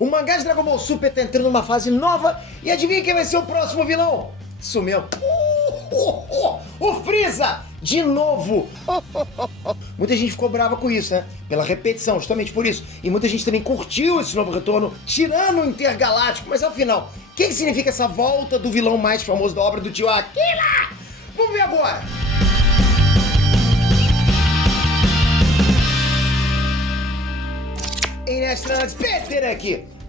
O mangá de Dragon Ball Super tá entrando numa fase nova e adivinha quem vai ser o próximo vilão? Isso mesmo. O Freeza! De novo! Muita gente ficou brava com isso, né? Pela repetição, justamente por isso. E muita gente também curtiu esse novo retorno, tirando o Intergaláctico. Mas afinal, o que significa essa volta do vilão mais famoso da obra do tio Akira? Vamos ver agora! Ei, Nestrantes, Peter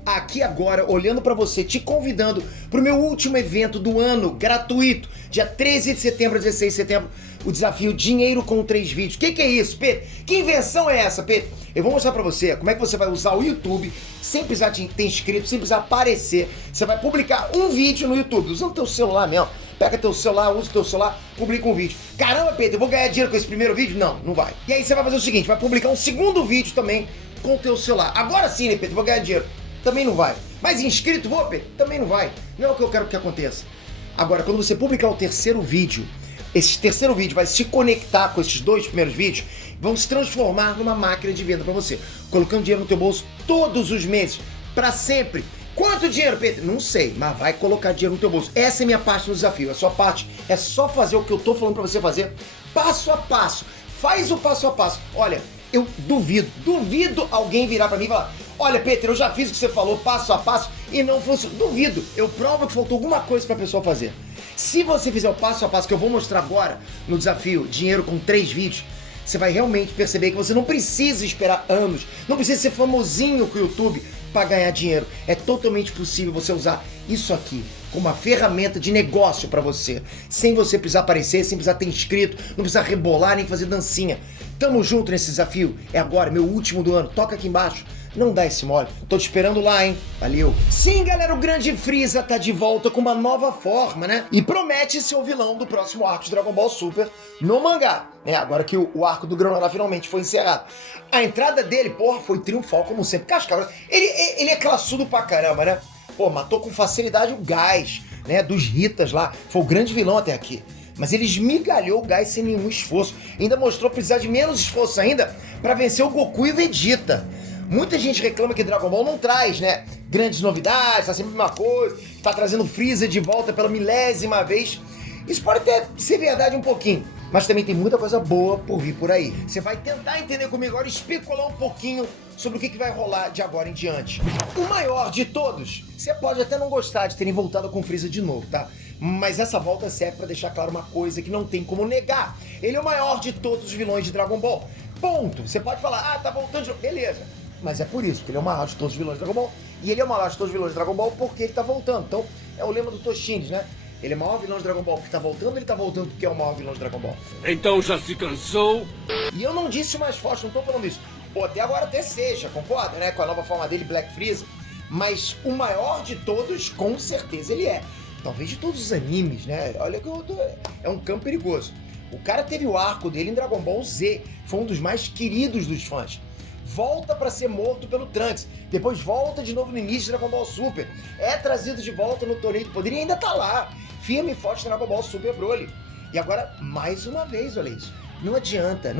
aqui agora, olhando pra você, te convidando pro meu último evento do ano, gratuito, dia 13 de setembro a 16 de setembro, o desafio Dinheiro com 3 Vídeos. Que é isso, Pedro? Que invenção é essa, Pedro? Eu vou mostrar pra você como é que você vai usar o YouTube sem precisar ter inscrito, sem precisar aparecer. Você vai publicar um vídeo no YouTube, usando teu celular mesmo. Pega teu celular, usa teu celular, publica um vídeo. Caramba, Pedro, eu vou ganhar dinheiro com esse primeiro vídeo? Não vai. E aí você vai fazer o seguinte, vai publicar um segundo vídeo também com o teu celular. Agora sim, né, Pedro, vou ganhar dinheiro. Também não vai. Mas inscrito, vou, Pedro? Também não vai. Não é o que eu quero que aconteça. Agora, quando você publicar o terceiro vídeo, esse terceiro vídeo vai se conectar com esses 2 primeiros vídeos, vão se transformar numa máquina de venda pra você, colocando dinheiro no teu bolso todos os meses, pra sempre. Quanto dinheiro, Pedro? Não sei, mas vai colocar dinheiro no teu bolso. Essa é a minha parte no desafio. A sua parte é só fazer o que eu tô falando pra você fazer, passo a passo. Faz o passo a passo. Olha, eu duvido alguém virar pra mim e falar: olha, Peter, eu já fiz o que você falou, passo a passo, e não funcionou. Duvido. Eu provo que faltou alguma coisa pra pessoa fazer. Se você fizer o passo a passo que eu vou mostrar agora no desafio Dinheiro com 3 Vídeos, você vai realmente perceber que você não precisa esperar anos, não precisa ser famosinho com o YouTube para ganhar dinheiro. É totalmente possível você usar isso aqui como uma ferramenta de negócio para você, sem você precisar aparecer, sem precisar ter inscrito, não precisar rebolar nem fazer dancinha. Tamo junto nesse desafio, é agora, meu último do ano, toca aqui embaixo. Não dá esse mole, tô te esperando lá, hein? Valeu! Sim, galera, o grande Freeza tá de volta com uma nova forma, né? E promete ser o vilão do próximo arco de Dragon Ball Super no mangá, né? Agora que o arco do Granolah finalmente foi encerrado. A entrada dele, porra, foi triunfal, como sempre. Casca, ele é classudo pra caramba, né? Pô, matou com facilidade o Gás, né? Dos Ritas lá. Foi o grande vilão até aqui. Mas ele esmigalhou o Gás sem nenhum esforço. Ainda mostrou precisar de menos esforço ainda pra vencer o Goku e o Vegeta. Muita gente reclama que Dragon Ball não traz, né, grandes novidades, tá sempre a mesma coisa, tá trazendo Freeza de volta pela 1000ª vez. Isso pode até ser verdade um pouquinho, mas também tem muita coisa boa por vir por aí. Você vai tentar entender comigo agora e especular um pouquinho sobre o que vai rolar de agora em diante. O maior de todos, você pode até não gostar de terem voltado com Freeza de novo, tá? Mas essa volta serve pra deixar claro uma coisa que não tem como negar. Ele é o maior de todos os vilões de Dragon Ball. Ponto. Você pode falar, tá voltando de novo. Beleza. Mas é por isso, que ele é o maior de todos os vilões de Dragon Ball. E ele é o maior de todos os vilões de Dragon Ball porque ele tá voltando. Então, é o lema do Toshinis, né? Ele é o maior vilão de Dragon Ball porque tá voltando, ele tá voltando porque é o maior vilão de Dragon Ball. Então já se cansou? E eu não disse mais forte, não tô falando isso. Pô, até agora até seja, concorda, né? Com a nova forma dele, Black Freeza. Mas o maior de todos, com certeza, ele é. Talvez de todos os animes, né? Olha que é um campo perigoso. O cara teve o arco dele em Dragon Ball Z. Foi um dos mais queridos dos fãs. Volta pra ser morto pelo Trunks, depois volta de novo no início de Dragon Ball Super, é trazido de volta no Torneio do Poder e ainda tá lá, firme e forte no Dragon Ball Super Broly. E agora, mais uma vez, olha isso, não adianta.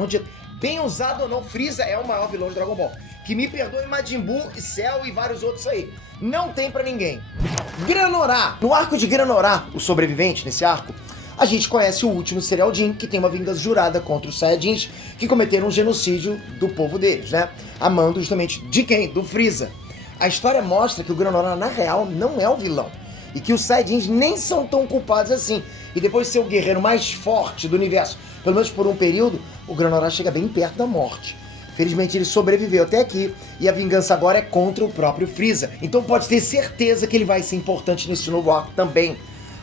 Bem usado ou não, Freeza é o maior vilão de Dragon Ball. Que me perdoe Majin Buu, Cell e vários outros aí. Não tem pra ninguém. Granolah. No arco de Granolah, o sobrevivente nesse arco, a gente conhece o último Saiyajin, que tem uma vingança jurada contra os Saiyajins que cometeram um genocídio do povo deles, né? Amando justamente de quem? Do Freeza. A história mostra que o Granolah, na real, não é o vilão. E que os Saiyajins nem são tão culpados assim. E depois de ser o guerreiro mais forte do universo, pelo menos por um período, o Granolah chega bem perto da morte. Felizmente ele sobreviveu até aqui, e a vingança agora é contra o próprio Freeza. Então pode ter certeza que ele vai ser importante nesse novo arco também.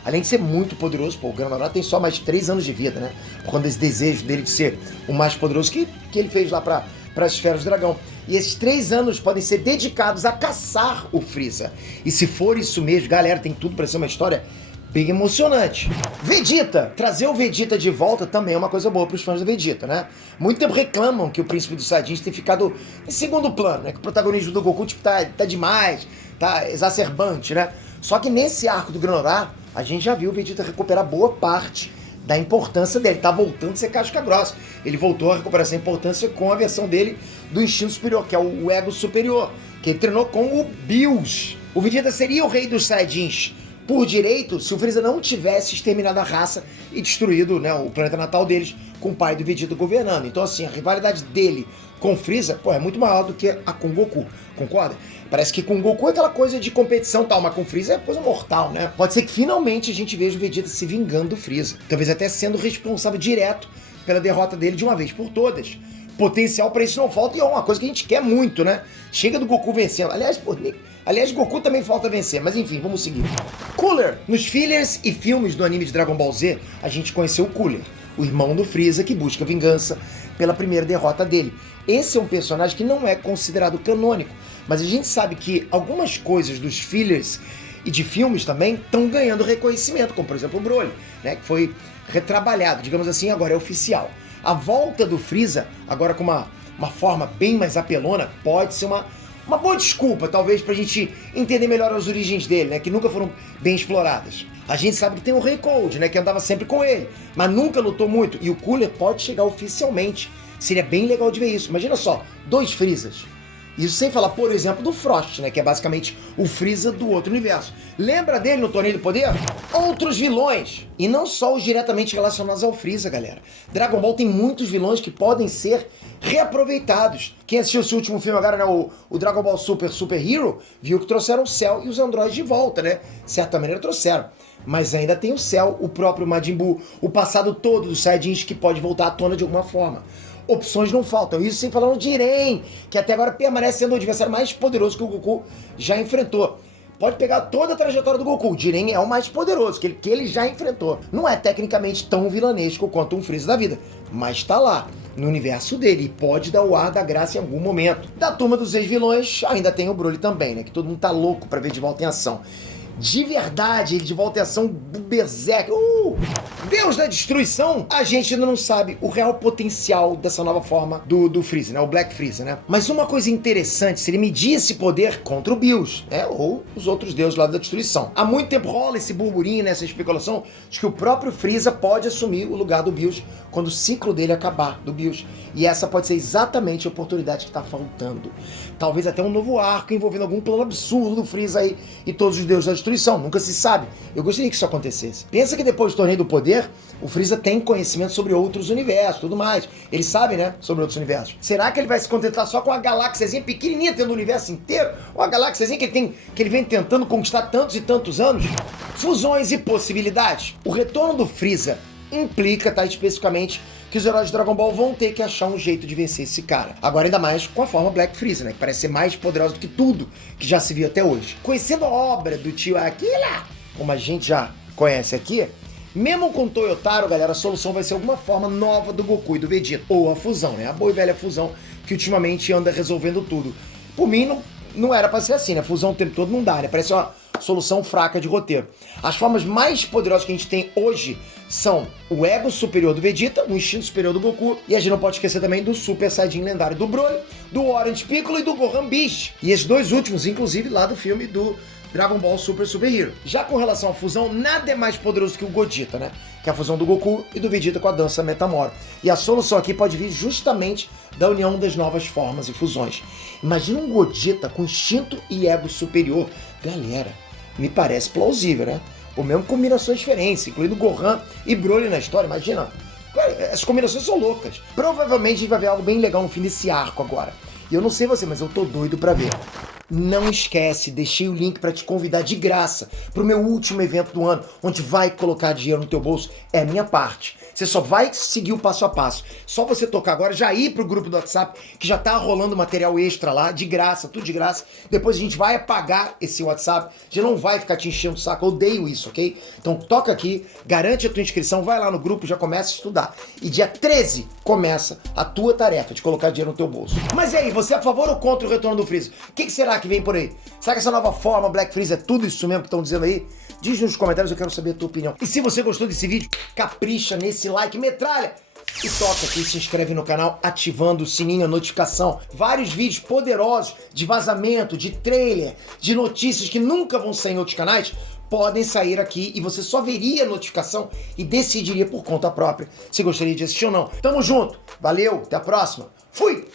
Além de ser muito poderoso, pô, o Granolah tem só mais 3 anos de vida, né? Por conta desse desejo dele de ser o mais poderoso que ele fez lá para as esferas do dragão. E esses 3 anos podem ser dedicados a caçar o Freeza. E se for isso mesmo, galera, tem tudo para ser uma história bem emocionante. Vegeta! Trazer o Vegeta de volta também é uma coisa boa pros fãs do Vegeta, né? Muito tempo reclamam que o Príncipe dos Saiyajins tem ficado em segundo plano, né? Que o protagonismo do Goku, tipo, tá demais, tá exacerbante, né? Só que nesse arco do Granolah, a gente já viu o Vegeta recuperar boa parte da importância dele. Tá voltando a ser casca grossa. Ele voltou a recuperar essa importância com a versão dele do instinto superior, que é o ego superior, que ele treinou com o Bills. O Vegeta seria o rei dos Saiyajins por direito se o Freeza não tivesse exterminado a raça e destruído, né, o planeta natal deles com o pai do Vegeta governando. Então, assim, a rivalidade dele com o Freeza, é muito maior do que a com o Goku, concorda? Parece que com o Goku é aquela coisa de competição e tal, mas com o Freeza é coisa mortal, né? Pode ser que finalmente a gente veja o Vegeta se vingando do Freeza, talvez até sendo responsável direto pela derrota dele de uma vez por todas. Potencial pra isso não falta e é uma coisa que a gente quer muito, né? Chega do Goku vencendo. Aliás, Goku também falta vencer, mas enfim, vamos seguir. Cooler. Nos fillers e filmes do anime de Dragon Ball Z, a gente conheceu o Cooler, o irmão do Freeza que busca vingança pela primeira derrota dele. Esse é um personagem que não é considerado canônico, mas a gente sabe que algumas coisas dos fillers e de filmes também estão ganhando reconhecimento, como por exemplo o Broly, né, que foi retrabalhado, digamos assim, agora é oficial. A volta do Freeza, agora com uma forma bem mais apelona, pode ser uma boa desculpa, talvez, pra gente entender melhor as origens dele, né, que nunca foram bem exploradas. A gente sabe que tem o Rei Cold, né, que andava sempre com ele, mas nunca lutou muito, e o Cooler pode chegar oficialmente. Seria bem legal de ver isso. Imagina só, 2 Freezas. Isso sem falar, por exemplo, do Frost, né, que é basicamente o Freeza do outro universo. Lembra dele no Torneio do Poder? Outros vilões! E não só os diretamente relacionados ao Freeza, galera. Dragon Ball tem muitos vilões que podem ser reaproveitados. Quem assistiu esse último filme agora, né, o Dragon Ball Super Hero, viu que trouxeram o Cell e os androides de volta, né? De certa maneira trouxeram. Mas ainda tem o Cell, o próprio Majin Buu, o passado todo dos Saiyajins que pode voltar à tona de alguma forma. Opções não faltam, isso sem falar no Jiren, que até agora permanece sendo o adversário mais poderoso que o Goku já enfrentou. Pode pegar toda a trajetória do Goku, o Jiren é o mais poderoso, que ele já enfrentou. Não é tecnicamente tão vilanesco quanto um Freeza da vida, mas tá lá, no universo dele, e pode dar o ar da graça em algum momento. Da turma dos ex-vilões, ainda tem o Broly também, né, que todo mundo tá louco pra ver de volta em ação. De verdade, ele de volta em ação, Berserk, Deus da destruição, a gente ainda não sabe o real potencial dessa nova forma do Freeza, né? O Black Freeza, né? Mas uma coisa interessante, se ele medir esse poder contra o Bills, né? Ou os outros deuses lá da destruição. Há muito tempo rola esse burburinho, né? Essa especulação de que o próprio Freeza pode assumir o lugar do Bills quando o ciclo dele acabar, do Bills. E essa pode ser exatamente a oportunidade que tá faltando. Talvez até um novo arco envolvendo algum plano absurdo do Freeza aí e todos os deuses da destruição. Nunca se sabe. Eu gostaria que isso acontecesse. Pensa que depois do Torneio do Poder, o Freeza tem conhecimento sobre outros universos, tudo mais. Ele sabe, né, sobre outros universos. Será que ele vai se contentar só com a galáxiazinha pequenininha tendo o universo inteiro? Ou a galáxiazinha que ele vem tentando conquistar tantos e tantos anos? Fusões e possibilidades. O retorno do Freeza implica, tá, especificamente, que os heróis de Dragon Ball vão ter que achar um jeito de vencer esse cara. Agora ainda mais com a forma Black Freeza, né, que parece ser mais poderosa do que tudo que já se viu até hoje. Conhecendo a obra do tio Akira, como a gente já conhece aqui, mesmo com Toyotaro, galera, a solução vai ser alguma forma nova do Goku e do Vegeta. Ou a fusão, né? A boa e velha fusão que ultimamente anda resolvendo tudo. Por mim, não era pra ser assim, né? Fusão o tempo todo não dá, né? Parece uma solução fraca de roteiro. As formas mais poderosas que a gente tem hoje são o ego superior do Vegeta, o instinto superior do Goku, e a gente não pode esquecer também do Super Saiyajin lendário do Broly, do Orange Piccolo e do Gohan Beast. E esses dois últimos, inclusive, lá do filme do Dragon Ball Super Hero. Já com relação à fusão, nada é mais poderoso que o Gogeta, né? Que é a fusão do Goku e do Vegeta com a dança Metamoro. E a solução aqui pode vir justamente da união das novas formas e fusões. Imagina um Gogeta com instinto e ego superior. Galera, me parece plausível, né? Ou mesmo combinações diferentes, incluindo Gohan e Broly na história, imagina. As combinações são loucas. Provavelmente a gente vai ver algo bem legal no fim desse arco agora. E eu não sei você, mas eu tô doido pra ver. Não esquece, deixei o link para te convidar de graça pro meu último evento do ano, onde vai colocar dinheiro no teu bolso, é a minha parte. Você só vai seguir o passo a passo. Só você tocar agora, já ir pro grupo do WhatsApp, que já tá rolando material extra lá, de graça, tudo de graça. Depois a gente vai apagar esse WhatsApp, já não vai ficar te enchendo o saco, eu odeio isso, ok? Então toca aqui, garante a tua inscrição, vai lá no grupo, já começa a estudar. E dia 13 começa a tua tarefa de colocar dinheiro no teu bolso. Mas e aí, você é a favor ou contra o retorno do Freeza? O que será que vem por aí? Será que essa nova forma Black Freeza é tudo isso mesmo que estão dizendo aí? Diz nos comentários, eu quero saber a tua opinião. E se você gostou desse vídeo, capricha nesse like, metralha! E toca aqui, se inscreve no canal, ativando o sininho, a notificação. Vários vídeos poderosos de vazamento, de trailer, de notícias que nunca vão sair em outros canais, podem sair aqui e você só veria a notificação e decidiria por conta própria se gostaria de assistir ou não. Tamo junto, valeu, até a próxima, fui!